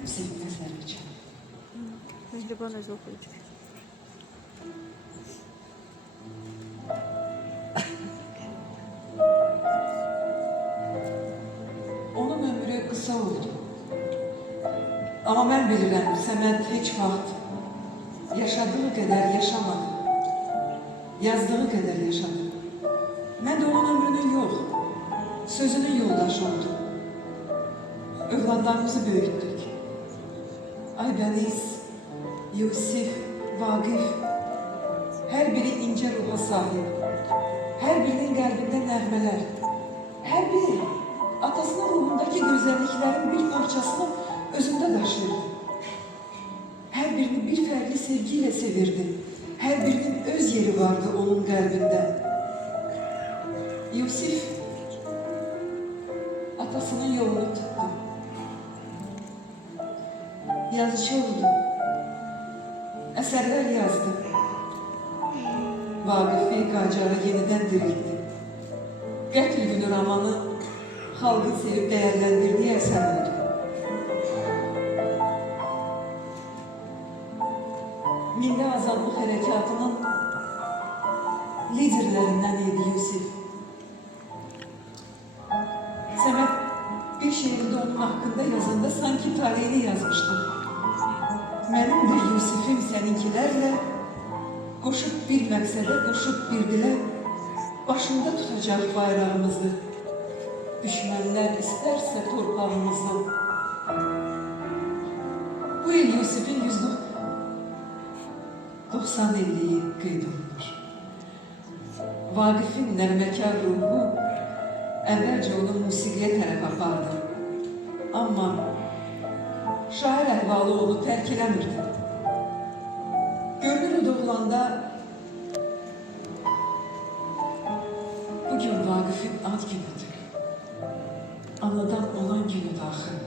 Mənim sevməzlərim üçün. Mehriban öz okuyucu. Onun ömrü qısa oldu. Amma mən bilirəm, Səməd heç vaxt yaşadığı qədər yaşamadı. Yazdığı qədər yaşadı. Mən də onun ömrünün yox, sözünün yoldaşı oldum. Övladlarımızı böyüttük. Aybəniz, Yusif, Vaqif, hər biri incə ruha sahib. Hər birinin qəlbində nəğmələr. Hər biri atasının ruhundakı gözəlliklərin bir parçasını özündə daşıyırdı. Hər birini bir fərqli sevgiyle sevirdi. Hər birinin öz yeri vardı onun qəlbində. Yusif atasının yolunu tuttu. Yazıcı oldu. Əsərlər yazdı. Vaqifi Qacarı yenidən dirildi. Qətl günü romanı xalqın sevib dəyərləndirdiyi əsər oldu. Milli Azadlıq Hərəkatının liderlərindən idi Yusif. Səməd bir şeirində onun haqqında yazanda sanki tarihini yazmışdı. Mənim də Yusifim səninkilərlə qoşub bir məqsədə, qoşub bir dilə başında tutacaq bayrağımızı. Düşmənlər istərsə torpağımızı. Bu il Yusifin 90 illiyi qeyd olunur. Vaqifin nəğməkar ruhu əvvəlcə onu musiqiyə tərəf apardı. Amma şair əhvalı onu tərk eləmirdi. Görünür doğulanda bugün Vaqifin ad günüdür. Anadan olan günü daxil.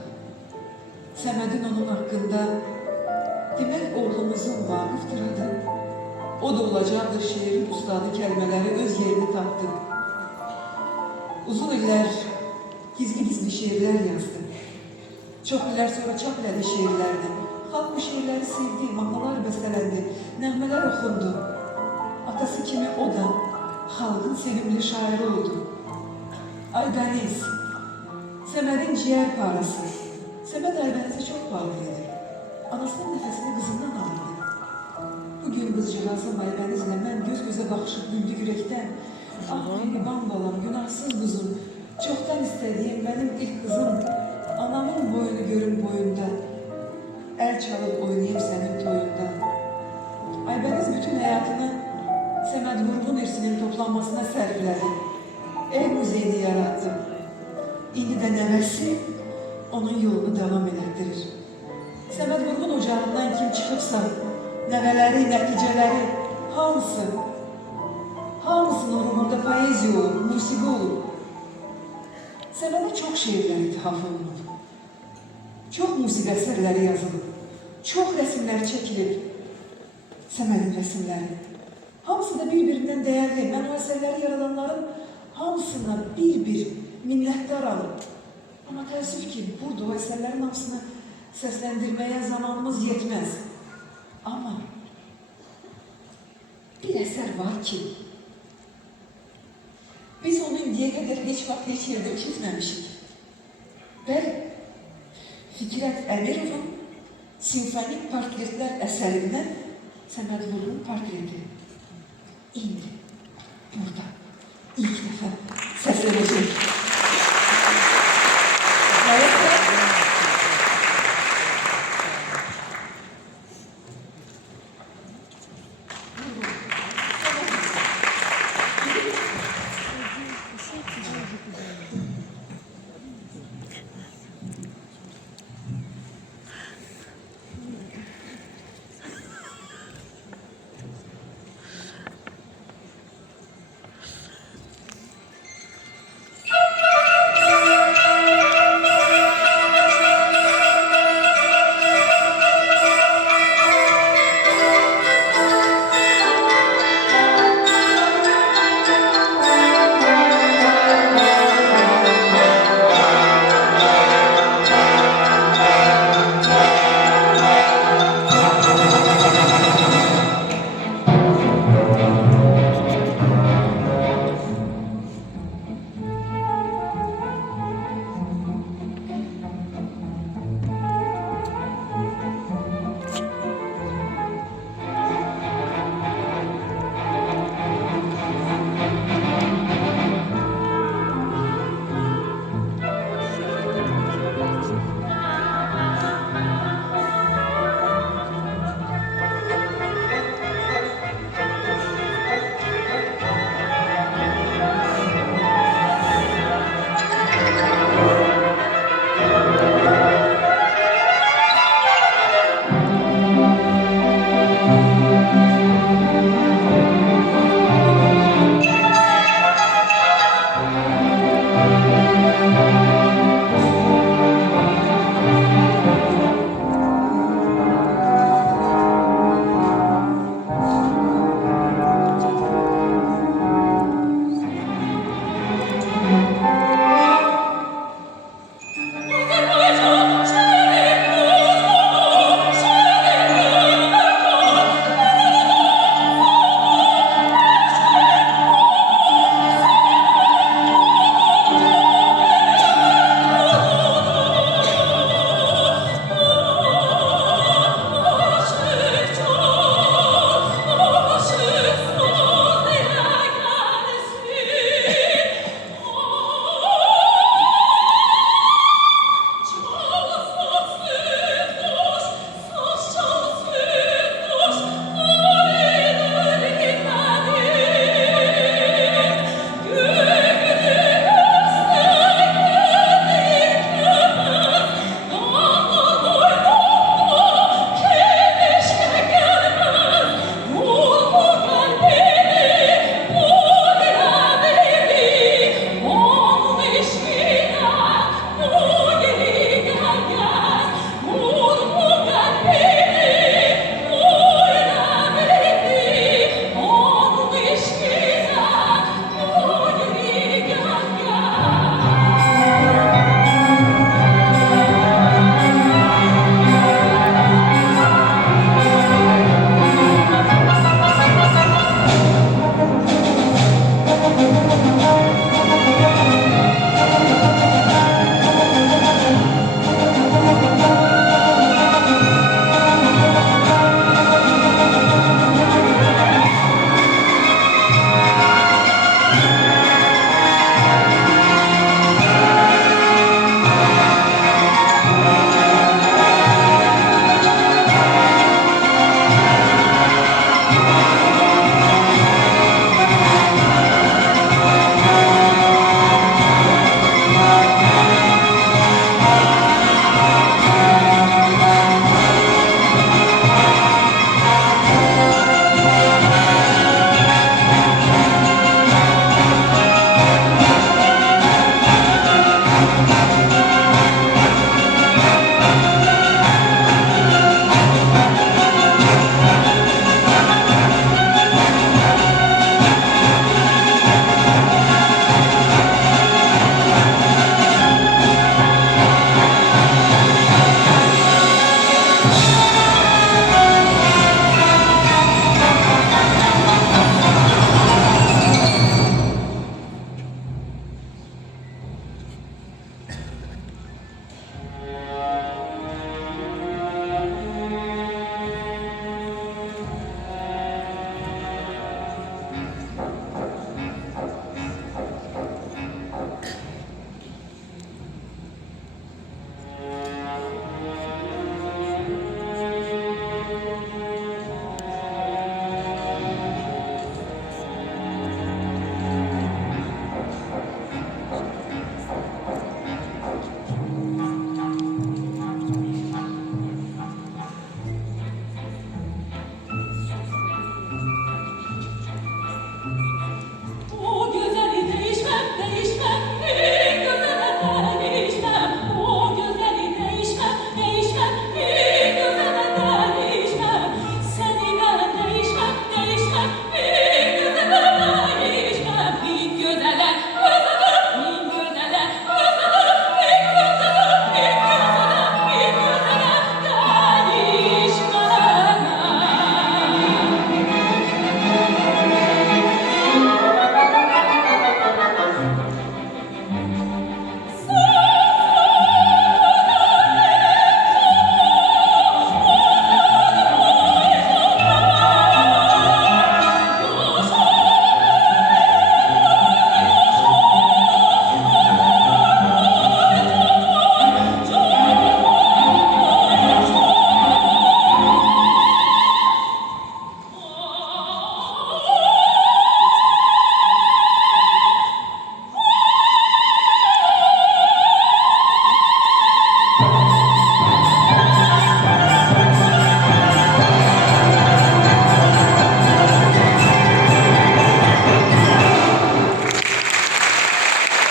Səmədin onun haqqında demək oğlumuzun Vaqifdir adı. O da olacaqdır şeirin ustadı kəlmələri öz yerini tapdı. Uzun iller gizli şiirlər yazdı. Çox iller sonra çap elədi şiirlərini. Xalq bu şiirləri sevdi, mahnılar bəstələndi, nəğmələr oxundu. Atası kimi o da xalqın sevimli şairi oldu. Aybəniz, Səmədin ciyər parası. Səməd Aybənizə çox bağlıydı. Anasının nəfəsini qızından alırdı. Bugün qızcığazım Aybənizlə mən göz-gözə baxışıb güldük ürəkdən. Ah, mehriban balam, günahsız quzum, çoxdan istədiyim mənim ilk qızım, anamın boyunu görün boyunda, əl çalıb oynayayım sənin toyunda. Aybəniz bütün həyatını Səməd Vurğun irsinin toplanmasına sərflədi. Ev muzeyini yarattı. İndi də nəvəsi onun yolunu davam elətdirir. Səməd Vurğun ocağından kim çıxıbsa, nəvələri, nəticələri, hamısının ruhunda poeziya olur, musiqi olur. Səmədə çox şeirlər ithaf olunur. Çox musiqi əsərləri yazılır. Çox rəsimlər çəkilib. Səmədin rəsimləri. Hamısı da bir-birindən dəyərli. Mən o əsərləri yaradanların hamısına bir-bir minnətdar alıb. Amma təəssüf ki, burada o əsərlərin hamısını səsləndirməyə zamanımız yetməz. Amma bir əsər var ki, biz onu indiyə qədər heç vaxt heç yerdə eşitməmişik. Bəli, Fikrət Əmirovun simfonik portretlər əsərindən Səməd Vurğun portreti indi, burada ilk dəfə səslənəcək.